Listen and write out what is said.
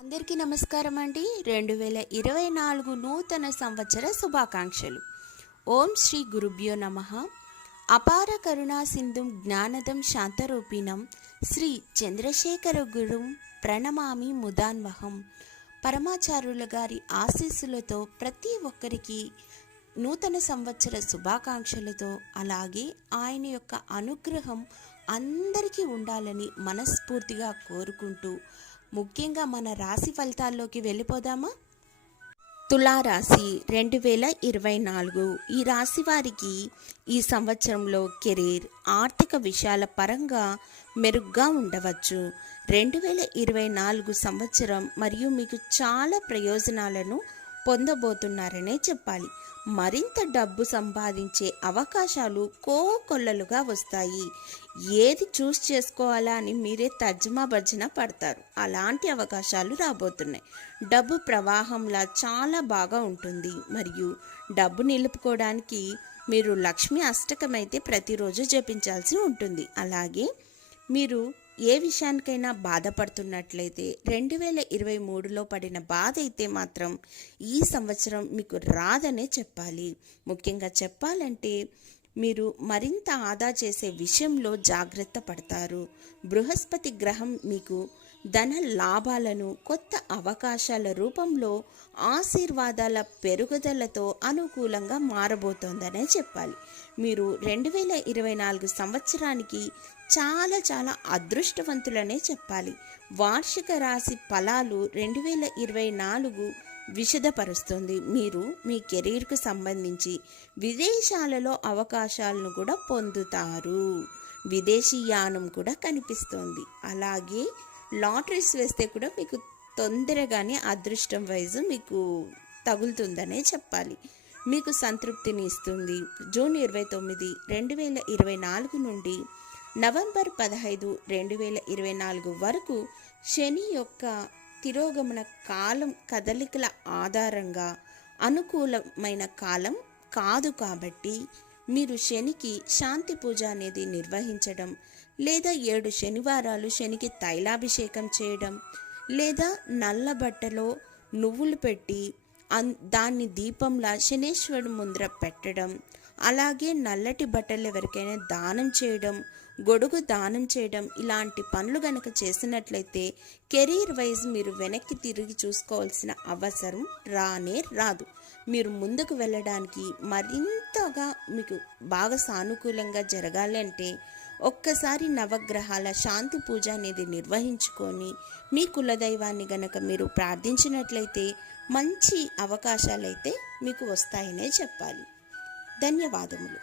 అందరికీ నమస్కారం అండి. 2024 నూతన సంవత్సర శుభాకాంక్షలు. ఓం శ్రీ గురుభ్యో నమః. అపార కరుణా సింధుం జ్ఞానదం శాంతరూపిణం శ్రీ చంద్రశేఖర గురుం ప్రణమామి ముదాన్వహం. పరమాచార్యుల గారి ఆశీస్సులతో ప్రతి ఒక్కరికి నూతన సంవత్సర శుభాకాంక్షలతో, అలాగే ఆయన యొక్క అనుగ్రహం అందరికీ ఉండాలని మనస్ఫూర్తిగా కోరుకుంటూ, ముఖ్యంగా మన రాశి ఫలితాల్లోకి వెళ్ళిపోదామా? తులారాశి 2024. ఈ రాశి వారికి ఈ సంవత్సరంలో కెరీర్, ఆర్థిక విషయాల పరంగా మెరుగ్గా ఉండవచ్చు. 2024 సంవత్సరం మరియు మీకు చాలా ప్రయోజనాలను పొందబోతున్నారనే చెప్పాలి. మరింత డబ్బు సంపాదించే అవకాశాలు కోకొల్లలుగా వస్తాయి. ఏది చూస్ చేసుకోవాలా అని మీరే తర్జమా భర్జన పడతారు. అలాంటి అవకాశాలు రాబోతున్నాయి. డబ్బు ప్రవాహంలా చాలా బాగా ఉంటుంది. మరియు డబ్బు నిలుపుకోవడానికి మీరు లక్ష్మీ అష్టకం అయితే ప్రతిరోజు జపించాల్సి ఉంటుంది. అలాగే మీరు ఏ విషయానికైనా బాధపడుతున్నట్లయితే 2023లో పడిన బాధ అయితే మాత్రం ఈ సంవత్సరం మీకు రాదనే చెప్పాలి. ముఖ్యంగా చెప్పాలంటే మీరు మరింత ఆదా చేసే విషయంలో జాగ్రత్త పడతారు. బృహస్పతి గ్రహం మీకు ధన లాభాలను, కొత్త అవకాశాల రూపంలో ఆశీర్వాదాల పెరుగుదలతో అనుకూలంగా మారబోతోందనే చెప్పాలి. మీరు 2024 సంవత్సరానికి చాలా అదృష్టవంతులనే చెప్పాలి. వార్షిక రాశి ఫలాలు 2024 విశదపరుస్తుంది. మీరు మీ కెరీర్కు సంబంధించి విదేశాలలో అవకాశాలను కూడా పొందుతారు. విదేశీయానం కూడా కనిపిస్తోంది. అలాగే లాటరీస్ వేస్తే కూడా మీకు తొందరగానే అదృష్టం వైజు మీకు తగులుతుందనే చెప్పాలి. మీకు సంతృప్తిని ఇస్తుంది. జూన్ 29, 2024 నుండి నవంబర్ 15, 2024 వరకు శని యొక్క తిరోగమన కాలం కదలికల ఆధారంగా అనుకూలమైన కాలం కాదు. కాబట్టి మీరు శనికి శాంతి పూజ అనేది నిర్వహించడం, లేదా 7 శనివారాలు శనికి తైలాభిషేకం చేయడం, లేదా నల్ల బట్టలో నువ్వులు పెట్టి దాన్ని దీపంలా శనేశ్వరుడు ముందర పెట్టడం, అలాగే నల్లటి బట్టలు ఎవరికైనా దానం చేయడం, గొడుగు దానం చేయడం, ఇలాంటి పనులు గనక చేసినట్లయితే కెరీర్ వైజ్ మీరు వెనక్కి తిరిగి చూసుకోవాల్సిన అవసరం రాదు. మీరు ముందుకు వెళ్ళడానికి మరింతగా మీకు బాగా సానుకూలంగా జరగాలంటే ఒక్కసారి నవగ్రహాల శాంతి పూజ అనేది నిర్వహించుకొని మీ కులదైవాన్ని గనక మీరు ప్రార్థించినట్లయితే మంచి అవకాశాలైతే మీకు వస్తాయనే చెప్పాలి. ధన్యవాదములు.